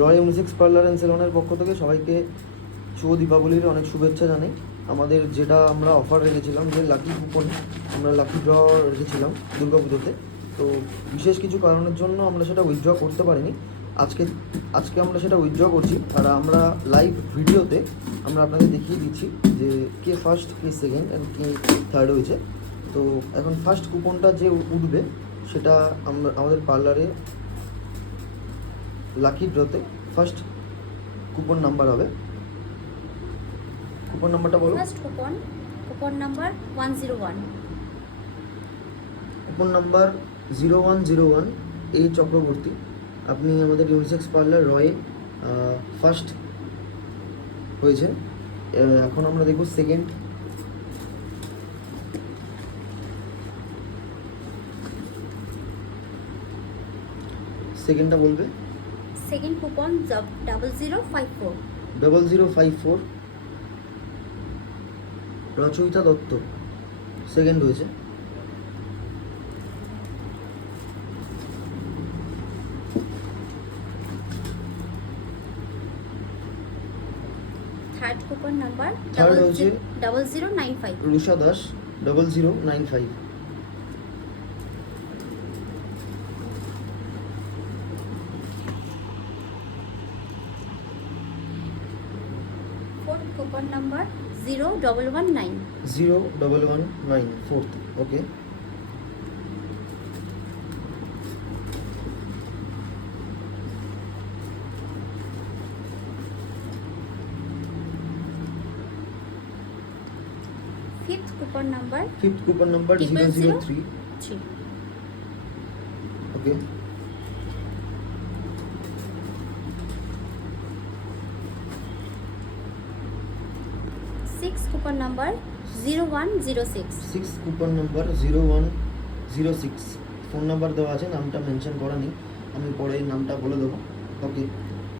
Roy unisex parlour and সেলনের পক্ষ থেকে সবাইকে শুভ দীপাবলির অনেক শুভেচ্ছা জানাই। আমাদের যেটা আমরা অফার রেখেছিলাম, যে লাকি কুপন, আমরা লাকি ড্র রেখেছিলাম দুর্গাপুজোতে, তো বিশেষ কিছু কারণের জন্য আমরা সেটা উইথড্র করতে পারিনি। আজকে আমরা সেটা উইথড্র করছি, আর আমরা লাইভ ভিডিওতে আমরা আপনাদের দেখিয়ে দিচ্ছি যে কে ফার্স্ট, কে সেকেন্ড অ্যান্ড কে থার্ড হয়েছে। তো এখন ফার্স্ট কুপনটা যে উঠবে সেটা আমাদের পার্লারে লাকি ড্রতে ফার্স্ট কুপন নাম্বার হবে। কুপন নাম্বারটা বলো। First coupon number 101। Coupon number 0101 এ চক্রবর্তী। আপনি আমাদের ইউনিসেক্স পার্লার রয়ে ফার্স্ট হয়েছেন। এখন আমরা দেখব সেকেন্ডটা বলবে। Second coupon 0054। 0054 Rachayita Dutta second হয়েছে। থার্ড কুপন নাম্বার থার্ড হচ্ছে 0095। Rusha Das 0095। Fourth coupon number 0119। 0119 fourth. Okay, fifth coupon number 003। 3। Okay, six coupon number 0106। 6 coupon number 0106। Phone number দেওয়া আছে, নামটা মেনশন করা নেই, আমি পরে নামটা বলে দেবো। ওকে,